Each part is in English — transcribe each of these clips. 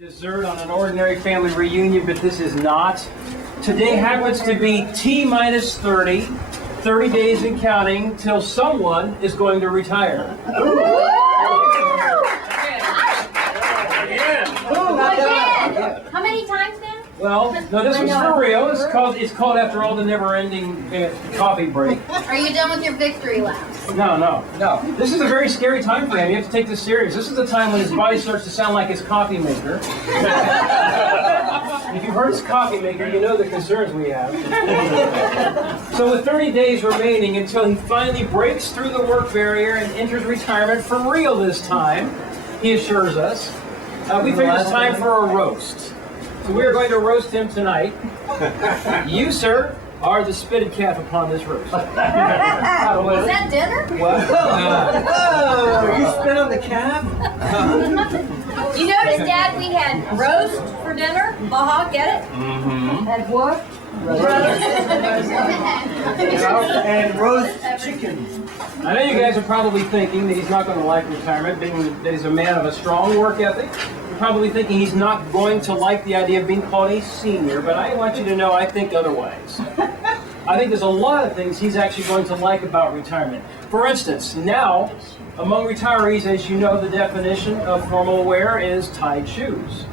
Dessert on an ordinary family reunion, but this is not. Today happens to be T-minus 30 days and counting till someone is going to retire. How many times now? Well, no, this was for real. It's called after all the never-ending coffee break. Are you done with your victory laps? No. This is a very scary time for him. You have to take this serious. This is the time when his body starts to sound like his coffee maker. If you've heard his coffee maker, you know the concerns we have. So with 30 days remaining until he finally breaks through the work barrier and enters retirement for real this time, he assures us, we figured it's time for a roast. So we are going to roast him tonight. You, sir, are the spitted calf upon this roast. Is that dinner? What? You spit on the calf? You notice, Dad, we had roast for dinner. Get it? Mm-hmm. Had what? And roast chicken. I know you guys are probably thinking that he's not going to like retirement, being that he's a man of a strong work ethic. You're probably thinking he's not going to like the idea of being called a senior, but I want you to know I think otherwise. I think there's a lot of things he's actually going to like about retirement. For instance, now, among retirees, as you know, the definition of formal wear is tied shoes.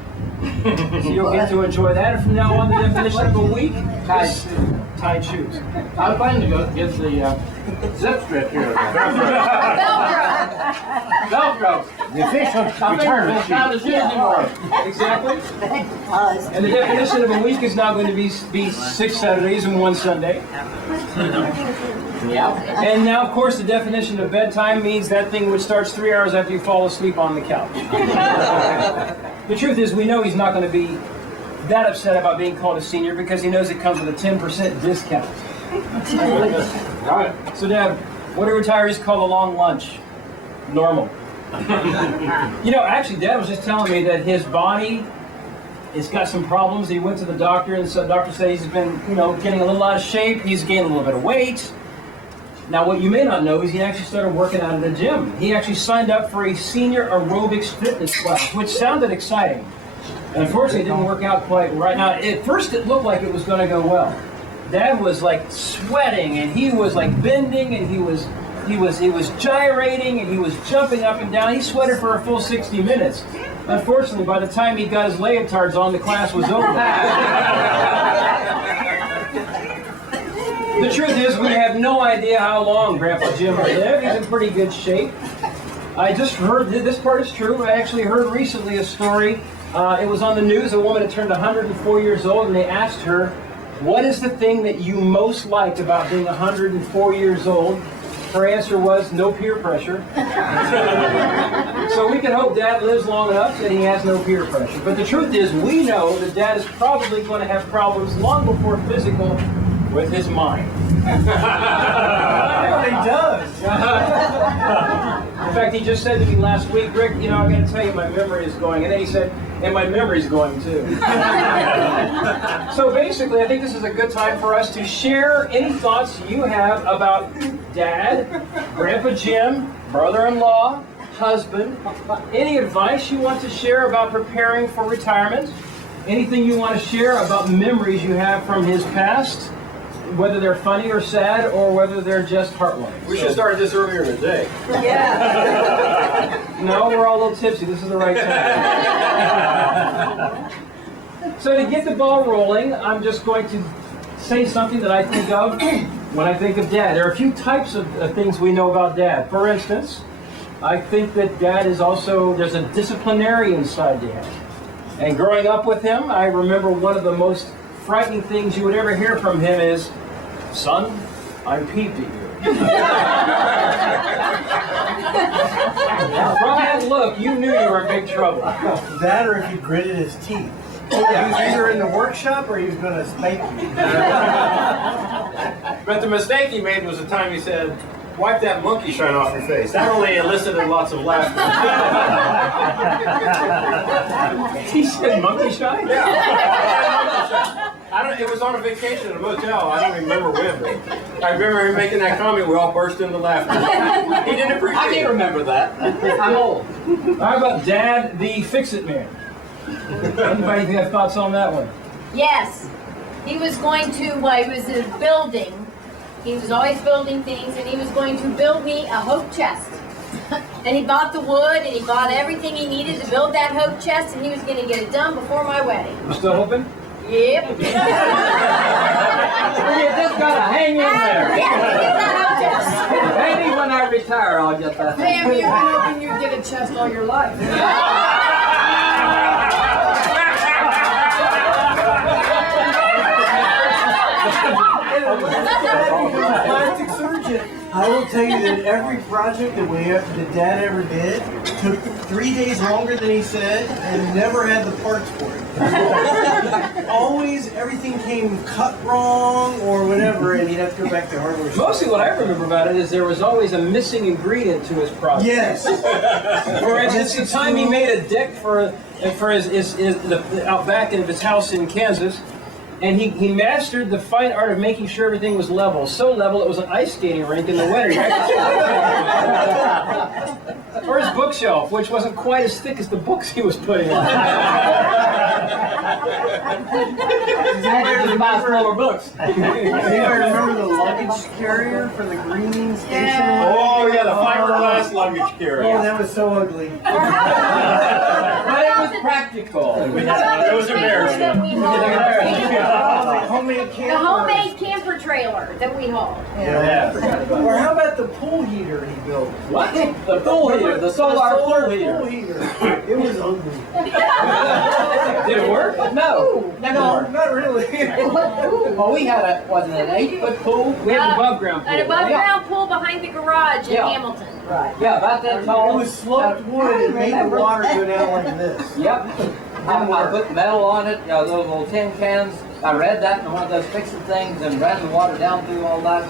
So you'll get to enjoy that. And from now on, the definition of a week is tied shoes. I was planning to go get the zip strip here. Velcro. The official retirement sheet. Exactly. And the definition of a week is now going to be 6 Saturdays and 1 Sunday. Yeah. And now, of course, the definition of bedtime means that thing which starts 3 hours after you fall asleep on the couch. The truth is, we know he's not going to be that upset about being called a senior because he knows it comes with a 10% discount. Right. So, Dad, what do retirees call a long lunch? Normal. You know, actually, Dad was just telling me that his body has got some problems. He went to the doctor, and the doctor said he's been, getting a little out of shape. He's gained a little bit of weight. Now, what you may not know is he actually started working out at a gym. He actually signed up for a senior aerobics fitness class, which sounded exciting. And unfortunately, it didn't work out quite right. Now, at first, it looked like it was going to go well. Dad was like sweating, and he was like bending, and he was gyrating, and he was jumping up and down. He sweated for a full 60 minutes. Unfortunately, by the time he got his leotards on, the class was over. The truth is, we have no idea how long Grandpa Jim will live. He's in pretty good shape. I just heard, this part is true, I actually heard recently a story. It was on the news. A woman had turned 104 years old, and they asked her, what is the thing that you most like about being 104 years old? Her answer was, no peer pressure. So we can hope Dad lives long enough that he has no peer pressure. But the truth is, we know that Dad is probably going to have problems long before physical with his mind. He does. In fact, he just said to me last week, Rick, I got to tell you, my memory is going. And then he said, and my memory's going too. So basically, I think this is a good time for us to share any thoughts you have about Dad, Grandpa Jim, brother-in-law, husband, any advice you want to share about preparing for retirement, anything you want to share about memories you have from his past, whether they're funny or sad, or whether they're just heartwarming. We should have started this earlier in the day. Yeah. No, we're all a little tipsy. This is the right time. So to get the ball rolling, I'm just going to say something that I think of when I think of Dad. There are a few types of things we know about Dad. For instance, I think that Dad is also, there's a disciplinarian side to him. And growing up with him, I remember one of the most frightening things you would ever hear from him is, son, I'm peeped at you. From that look, you knew you were in big trouble. That or if he gritted his teeth. He was either in the workshop or he was going to spank you. But the mistake he made was the time he said, wipe that monkey shine off your face. That only elicited lots of laughter. He said monkey shine? Yeah. It was on a vacation at a motel. I don't remember when. But I remember him making that comment. We all burst into laughter. He didn't appreciate it. I can't remember that. I'm old. How about Dad, the fix-it man? Anybody have thoughts on that one? Yes. He was going to, well, he was building. He was always building things, and he was going to build me a hope chest. And he bought the wood, and he bought everything he needed to build that hope chest, and he was going to get it done before my wedding. You still hoping? Yep. You just gotta hang in there. Maybe when I retire, I'll get that. Sam, you've been hoping you'd get a chest all your life. Plastic surgeon. I will tell you that every project that Dad ever did took 3 days longer than he said, and never had the parts for it. Always everything came cut wrong or whatever, and he'd have to go back to hardware. Mostly what I remember about it is there was always a missing ingredient to his project. Yes. For instance, the time he made a deck for out back in his house in Kansas, and he mastered the fine art of making sure everything was level. So level it was an ice skating rink in the winter. Or his bookshelf, which wasn't quite as thick as the books he was putting on. Exactly, to buy smaller books. Anybody remember the luggage carrier for the greening station? Yeah. Oh, yeah, the fiberglass luggage Oh, carrier. that was so ugly. But it was practical. It was embarrassing. That we hauled. Homemade The camper. homemade camper trailer that we hauled. Yeah. Or how about the pool heater he built? What? The pool heater, the solar pool heater. It was ugly. Did it work? No. No, not really. Oh, we had a, wasn't it an 8-foot pool? We had an above ground pool. An above ground pool behind the garage in Yeah. Hamilton. Right. Yeah, about that It tall. was sloped wood and made the water go down like this. Yep. I put metal on it, those little tin cans. I read that in one of those fixing things and ran the water down through all that.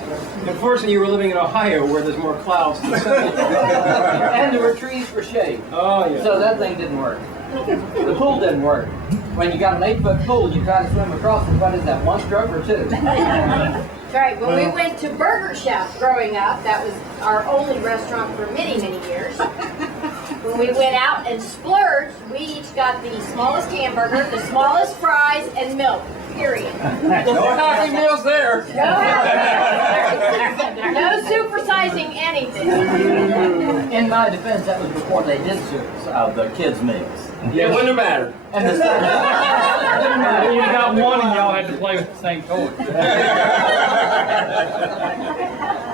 Unfortunately, you were living in Ohio where there's more clouds than sun. And there were trees for shade. Oh, yeah. So that thing didn't work. The pool didn't work. When you got an 8-foot pool, you try to swim across it, what is that, 1 stroke or 2? That's right. When we went to Burger Chef growing up, that was our only restaurant for many, many years. When we went out and splurged, we each got the smallest hamburger, the smallest fries, and milk. Period. No happy meals there. No supersizing anything. In my defense, that was before they did the kids' meals. Yeah, it wouldn't have mattered. And the You got one and y'all had to play with the same toy.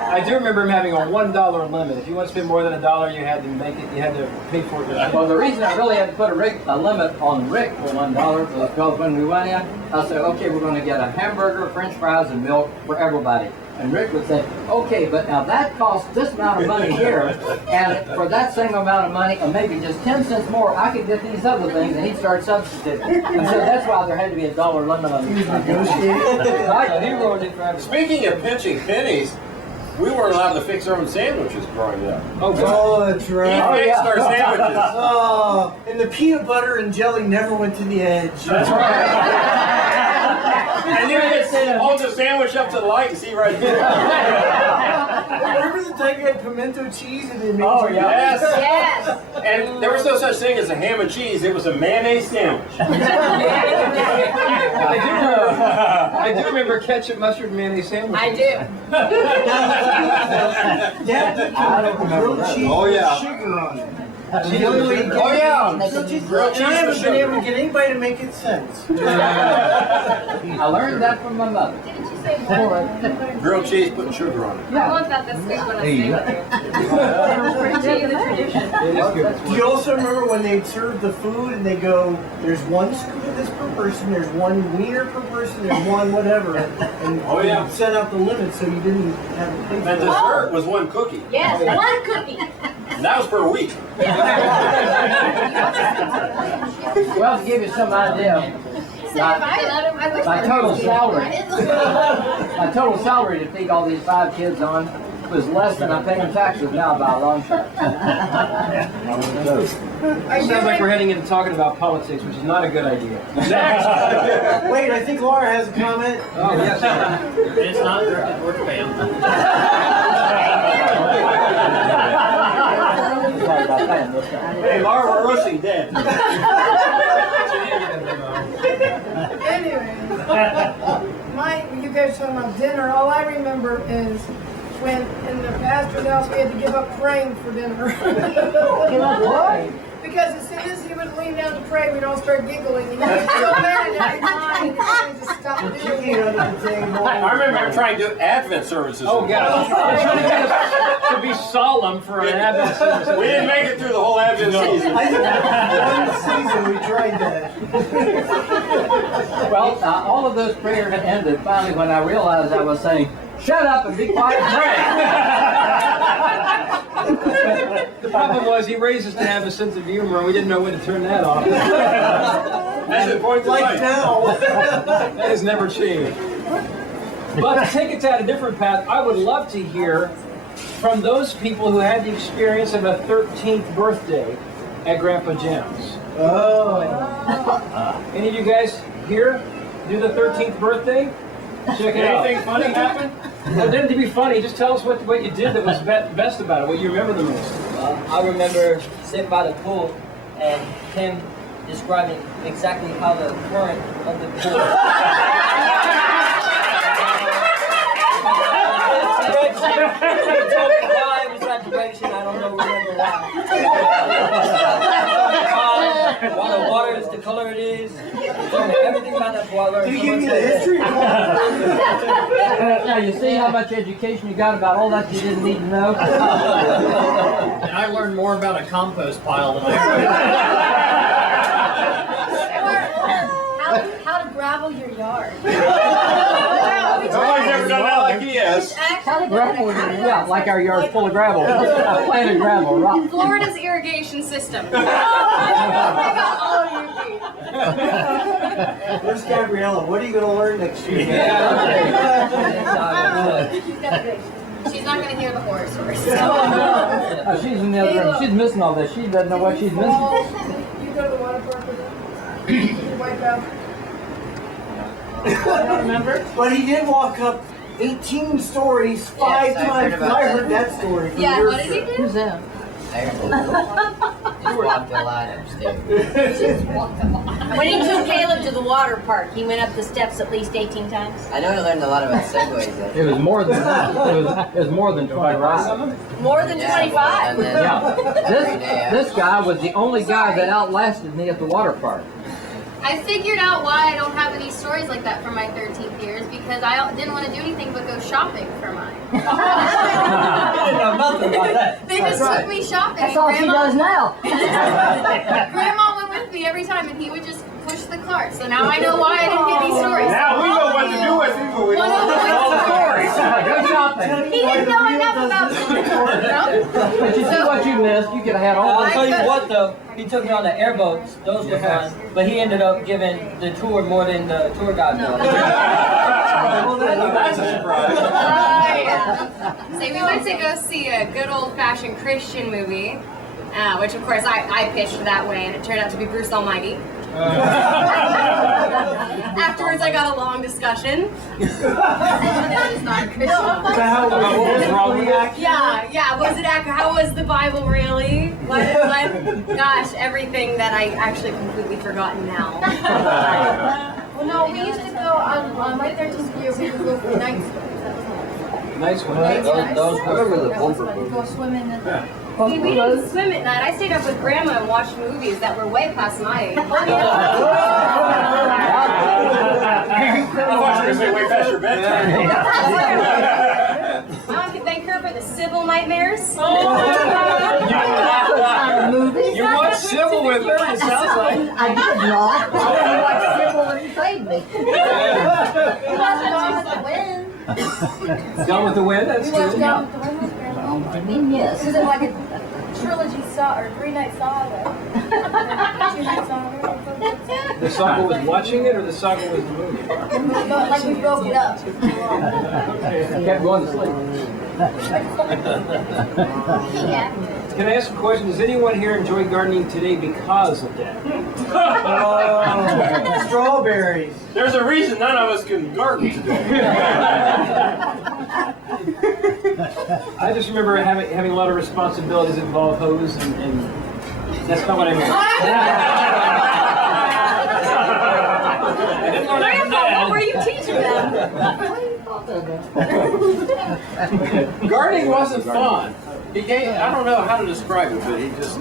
I do remember him having a $1 limit. If you want to spend more than $1, you had to make it. You had to pay for it. well, the reason I really had to put a limit on Rick for $1 was because when we went in, I said, okay, we're going to get a hamburger, French fries, and milk for everybody. And Rick would say, okay, but now that costs this amount of money here, and for that same amount of money, or maybe just 10 cents more, I could get these other things, and he'd start substituting. And so that's why there had to be a $1 limit on these. He ruined it for everybody. Speaking of pinching pennies, we weren't allowed to fix our own sandwiches growing up. Oh, God. Oh, that's He right. fixed our sandwiches. Oh, and the peanut butter and jelly never went to the edge. That's right. And you could hold the sandwich up to the light and see right here. Remember the time you had pimento cheese and they made Oh, you- yeah. Yes. Yes. And there was no such thing as a ham and cheese. It was a mayonnaise sandwich. I do remember ketchup, mustard, and mayonnaise sandwiches. I do. Dad put grilled cheese Oh, yeah. with sugar on it. Oh, yeah. Grilled And I cheese haven't with been able sugar. to get anybody to make it sense. I learned that from my mother. Didn't you say more? Grilled cheese, putting sugar on it. I want that this week when I stay with you. Continue the tradition. It is good. Do you also remember when they'd serve the food and they go, there's 1 scoop of this per person, there's 1 wiener per person, there's 1 whatever, and Oh, yeah. they'd set out the limit so you didn't have to pay And for it. dessert was 1 cookie. Yes, 1 cookie. And that was for a week. Well, to give you some idea, my total salary to feed all these 5 kids on was less than I pay in taxes now by a long shot. Sounds like we're heading into talking about politics, which is not a good idea. Wait, I think Laura has a comment. Oh, yes. It's not directed towards Pam. Sorry about that this time. Hey, Laura, we're roasting dead. You guys talking about dinner, all I remember is when in the pastor's house we had to give up praying for dinner. Why? Because as soon as he would lean down to pray, we'd all start giggling, and he was so mad every time, and he just stopped doing Chicken it. under the table. I remember trying to do Advent services. Oh, God. They're trying to get us to be solemn for an Advent service. We didn't make it through the whole Advent season. I think one season we tried that. Well, all of those prayers ended finally when I realized I was saying, "Shut up and be quiet and pray." The problem was he raised us to have a sense of humor, and we didn't know when to turn that off. That's the point. Like now. That has never changed. But to take it down a different path, I would love to hear from those people who had the experience of a 13th birthday at Grandpa Jim's. Oh. Any of you guys here do the 13th birthday? Check it out. Anything funny happen? Well, it didn't be funny. Just tell us what you did that was best about it, what you remember the most. I remember sitting by the pool and him describing exactly how the current of the pool. He told me why it was that direction. I don't remember why. Why the water is the color it is. He told me everything about that water. Did he give you the history? Now you see how much education you got about all that you didn't need to know. And I learned more about a compost pile than I Or how to gravel your yard. Nobody's ever done that like he has. Gravel, yeah, like our yard's full of gravel. I planted gravel, rock. Florida's irrigation system. Where's Gabriella? What are you going to learn next year? She's not going to hear the horror stories. She's in the other room. She's missing all this. She doesn't know what she's missing. You go to the water park with him? You wipe out. I don't remember. But he did walk up 18 stories 5 times. I heard that story from Yeah, your what did he trip. do? Who's that? just walked a lot upstairs. When he took Caleb to the water park, he went up the steps at least 18 times. I know I learned a lot about segways. It was more than that. It was more than 25. More than 25. Yeah. This guy was the only guy that outlasted me at the water park. I figured out why I don't have any stories like that from my 13th years because I didn't want to do anything but go shopping for mine. I didn't know nothing about that. They just took me shopping. That's all she does now. Grandma went with me every time and he would just push the cart. So now I know why I didn't get these stories. Now we know what to do with him, but we don't know all the stories. Go shopping. He didn't know enough about But you see what you missed. You could have had all I'll this. tell you what though, he took me on the airboats, those were fun, but he ended up giving the tour more than the tour guide did. Well, that's a surprise. So we went to go see a good old-fashioned Christian movie, which of course I pitched that way, and it turned out to be Bruce Almighty. Afterwards, I got a long discussion. That is not Christian. Yeah. Was it accurate? How was the Bible really? Gosh, everything that I actually completely forgotten now. Well, no, we used to go on my 13th year, we would go for night swims. That was nice. Nice one. Those I remember the That was bumper fun. Go swimming and See, we didn't swim at night. I stayed up with Grandma and watched movies that were way past my age. I thought you were going to say way past your bedtime. I could thank her for the civil nightmares. You watch Civil with her, it sounds like. I did not. I watched Sybil and he played me. He wasn't Gone with the Wind. Gone with the Wind, that's We watched good. Gone with the Wind with Grandma. I mean, yes. It was like a trilogy saga, or 3-night saga. 2-night saga. The saga was watching it, or the saga was the movie? Like we broke it up. kept going to sleep. Yeah. Can I ask a question? Does anyone here enjoy gardening today because of that? Strawberries. There's a reason none of us can garden today. I just remember having a lot of responsibilities that involve hose, and that's not what I meant. I didn't learn that from Grandpa, what were Dad. Gardening wasn't fun. He gave, I don't know how to describe it, but he just.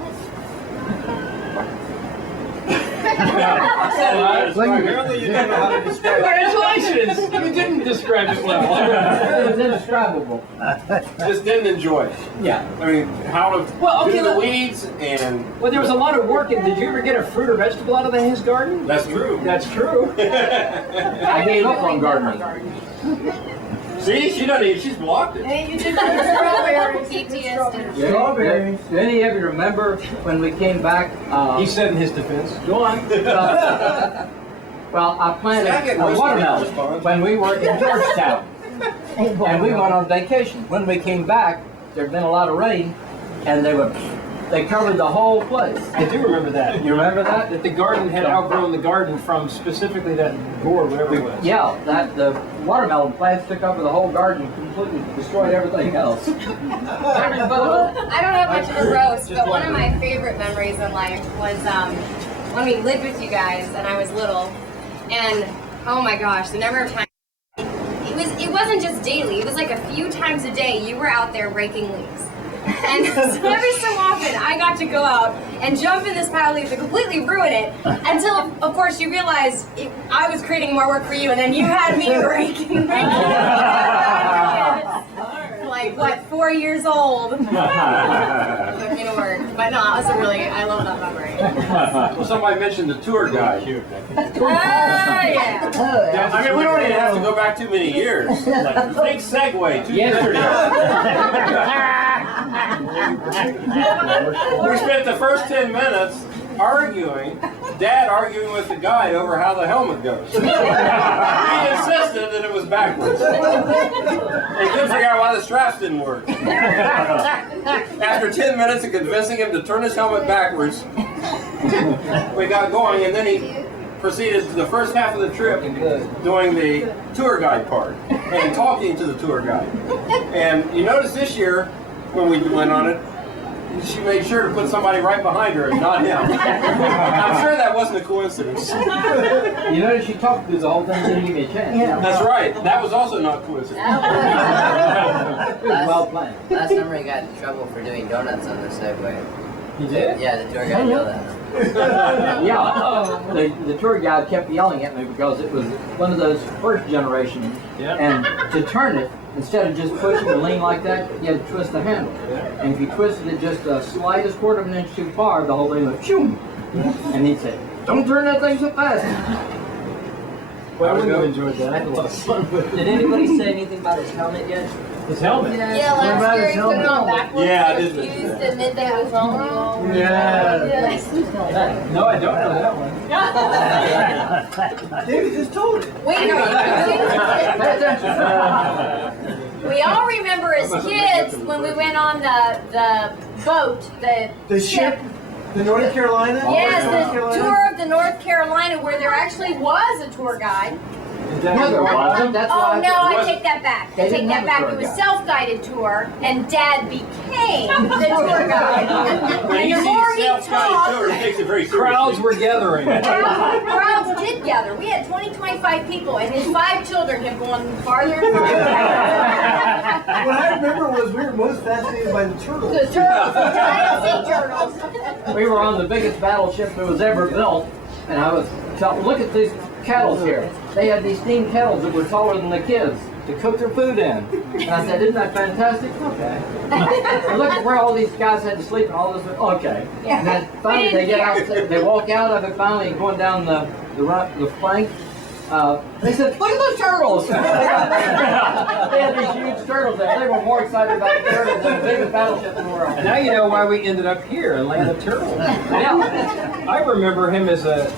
Apparently you didn't know how to describe it. Congratulations! You didn't describe it well. It was indescribable. Just didn't enjoy it. Yeah. I mean, how to Well, okay, do the look- weeds and. Well, there was a lot of work. And did you ever get a fruit or vegetable out of his garden? That's true. That's true. I gave up on gardening. See, she doesn't even, she's blocked it. And you did the strawberries. PTSD. Strawberries. Do any of you remember when we came back? He said in his defense. Go on. Well, I planted See, I get a most watermelon response. when we were in Georgetown. And we went on vacation. When we came back, there'd been a lot of rain, and they covered the whole place. I do remember that. You remember that? That the garden had outgrown the garden from specifically that gourd, whatever it was. Yeah, that the watermelon plants took over the whole garden, completely destroyed everything else. I don't have much of a roast, but one of my favorite memories in life was when we lived with you guys and I was little. And oh my gosh, the number of times it wasn't just daily, it was like a few times a day you were out there raking leaves. And so every so often I got to go out and jump in this pile of leaves and completely ruin it until, of course, you realized I was creating more work for you and then you had me raking. Like, what, 4 years old? Put me to work. But no, it was a really, I love that memory. Well, somebody mentioned the tour guide. Yeah. I mean, we don't even have to go back too many years. Big segue. 2 years ago. We spent the first 10 minutes arguing, Dad arguing with the guide over how the helmet goes. He insisted that it was backwards. And couldn't figure out why the straps didn't work. After 10 minutes of convincing him to turn his helmet backwards, we got going, and then he proceeded to the first half of the trip doing the tour guide part and talking to the tour guide. And you notice this year, when we went on it, she made sure to put somebody right behind her and not him. I'm sure that wasn't a coincidence. You notice she talked through the whole thing, didn't give me a chance. Yeah. That's right. That was also not coincidence. It was well planned. Last summer he got in trouble for doing donuts on the Segway. You did? Yeah, the tour guide yelled at him. Yeah, the tour guide kept yelling at me because it was one of those first generation. Yeah. And to turn it, instead of just pushing the lean like that, you had to twist the handle. And if you twisted it just the slightest quarter of an inch too far, the whole thing would shoom. And he'd say, "Don't turn that thing so fast." Well, I wouldn't have enjoyed that. I had a lot of fun with Did anybody say anything about his helmet yet? his helmet. Yeah, last year he put it on backwards. Yeah, I and did. refused to admit that it was wrong. Yeah. No, I don't know that one. David just told it. Wait, no, we all remember as kids when we went on the boat, The ship, the North Carolina? Yes, North the Carolina? tour of the North Carolina where there actually was a tour guide. No, there wasn't. That's Oh why no, I wasn't. take that back. I They take didn't that have a back. tour It was guide. self-guided tour, and Dad became the tour guide. When And you the see more he self-guided tour, he talked, takes it very seriously. Crowds were gathering. crowds did gather. We had 25 people, and his 5 children kept going farther and farther. What I remember was we were most fascinated by the turtles. The turtles, the giant sea turtles. we were on the biggest battleship that was ever built, and I was telling, look at these kettles here. They had these steam kettles that were taller than the kids to cook their food in. And I said, isn't that fantastic? Okay. And look at where all these guys had to sleep and all this. Okay. And then finally they get out, they walk out of it finally and going down the plank. They said, look at those turtles! They had these huge turtles there. They were more excited about the turtles than the biggest battleship in the world. And now you know why we ended up here in Land of Turtles. Yeah. I remember him as a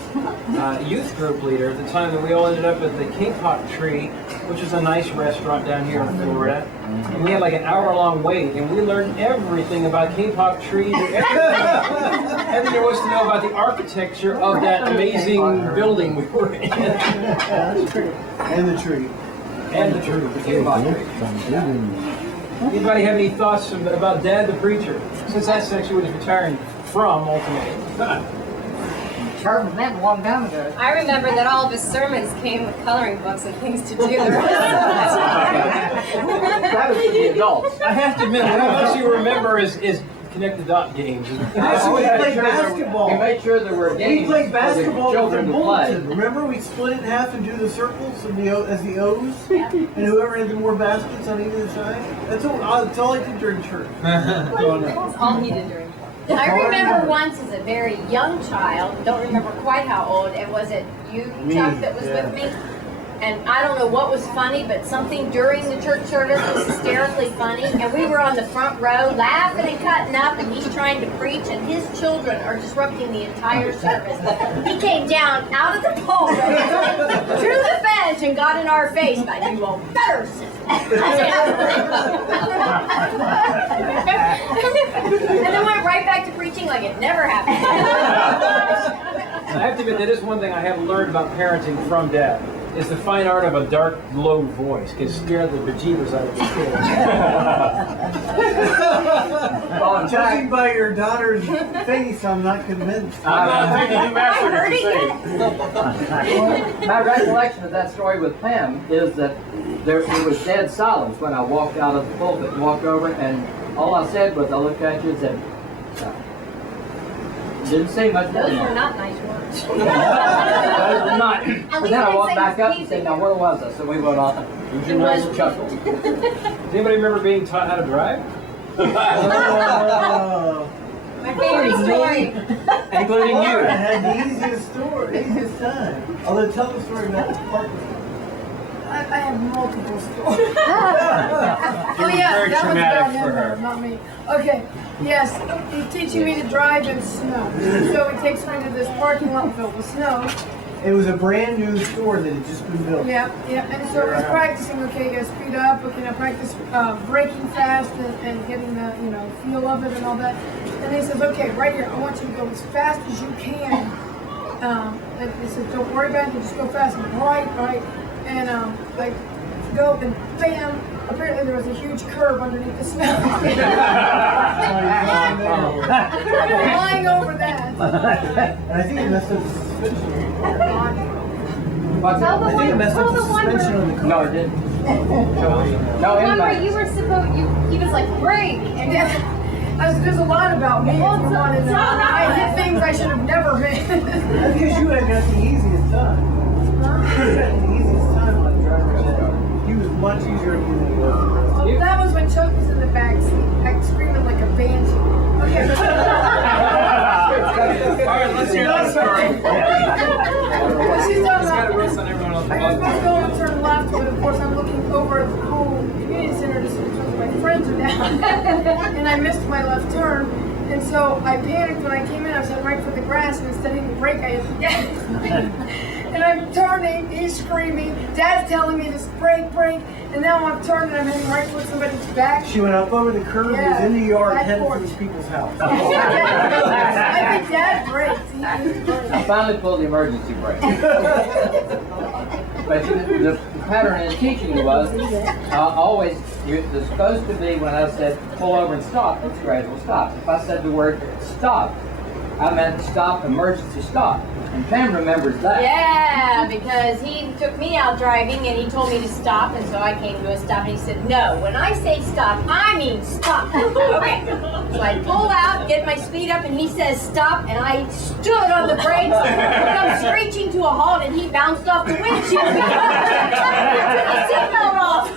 youth group leader at the time that we all ended up at the King Hawk Tree, which is a nice restaurant down here in Florida. And we had like an hour-long wait, and we learned everything about King Hawk trees and everything there was to know about the architecture of that amazing building we were in. And the tree. And the tree, the King Hawk tree. Anybody have any thoughts about Dad the Preacher? Since that's actually what he's retiring from, ultimately. Kurt was never one down there. I remember that all of his sermons came with coloring books and things to do. That was for the adults. I have to admit, what I mostly remember is connect the dot games. Actually, we played basketball. We made sure there were We games played for the basketball with the children to play. bulletin. Remember, we split it in half and do the circles and as the O's, and whoever had the more baskets on either side. That's all I did during church. That's all he did during. I remember once as a very young child, don't remember quite how old, and was it you, Chuck, that was with me? And I don't know what was funny, but something during the church service was hysterically funny. And we were on the front row laughing and cutting up, and he's trying to preach, and his children are disrupting the entire service. He came down out of the pulpit to the bench and got in our face, but you will better sit. And then went right back to preaching like it never happened. I have to admit, that is one thing I have learned about parenting from Dad. Is the fine art of a dark, low voice. Can scare the bejeebers out of the kids. Well, judging by your daughter's face, I'm not convinced. I'm not thinking you mastered it. My recollection of that story with Pam is that it was dead silence when I walked out of the pulpit and walked over, and all I said was, I looked at you and said, didn't say much more. Those were not nice words. Those were not. But then I walked back up and said, now where was I? So we went on. It was a nice chuckle. Does anybody remember being taught how to drive? My favorite story. Including I you. had the easiest time. Although, tell the story about the park. I have multiple stories. It was very that was traumatic about for him, her. not me. Okay, yes, he's teaching me to drive in snow. So he takes me to this parking lot filled with snow. It was a brand new store that had just been built. Yeah, and so I was practicing, okay, you gotta speed up, okay, I practice braking fast and getting the, feel of it and all that. And he says, okay, right here, I want you to go as fast as you can. And he says, don't worry about it, just go fast. I'm like, right. And I go and bam, apparently there was a huge curve underneath the snow. Flying over that. And I think it messed up the suspension. What's that? I think it messed up the suspension on the car. No, it didn't. No, One where anybody. you were supposed, he was like, break, and then There's a lot about me. If you want to know. I hit things I should have never hit. That's because you had got the easiest time. You had the easiest time on driver's ed. He was much easier than you was. That was when Chuck was in the back seat, screaming like a banshee. Okay. All right, let's hear that story. She's talking It's got a about. roast on everyone else. I was supposed to go and turn left, but of course I'm looking over at the whole community center to see if my friends are down. And I missed my left turn. And so I panicked when I came in. I was heading right for the grass, and instead of hitting the brake, I hit the gas. And I'm turning, he's screaming, Dad's telling me to brake, and now I'm turning and I'm heading right towards somebody's back. She went up over the curb, was in the yard, headed for these people's house. I think Dad brakes. He brakes. I finally pulled the emergency brake. But the pattern in teaching was always, it's supposed to be when I said pull over and stop, it's gradual stop. If I said the word stop, I meant stop, emergency stop. And Pam remembers that. Yeah, because he took me out driving and he told me to stop, and so I came to a stop and he said, no, when I say stop, I mean stop. Okay. So I pull out, get my speed up, and he says stop, and I stood on the brakes, come screeching to a halt, and he bounced off the windshield. Took the seatbelt off.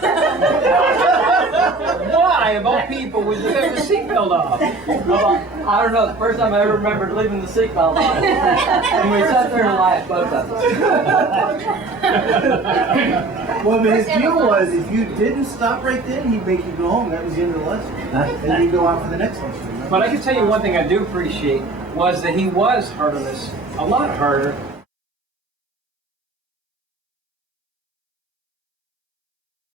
Why, of all people, would you have the seatbelt off? I don't know, the first time I ever remembered leaving the seatbelt on. And we sat there and laughed, both of us. Well, but his deal was, if you didn't stop right then, he'd make you go home. That was the end of the lesson. And you'd go out for the next lesson. But I can tell you one thing I do appreciate was that he was hard on us, a lot harder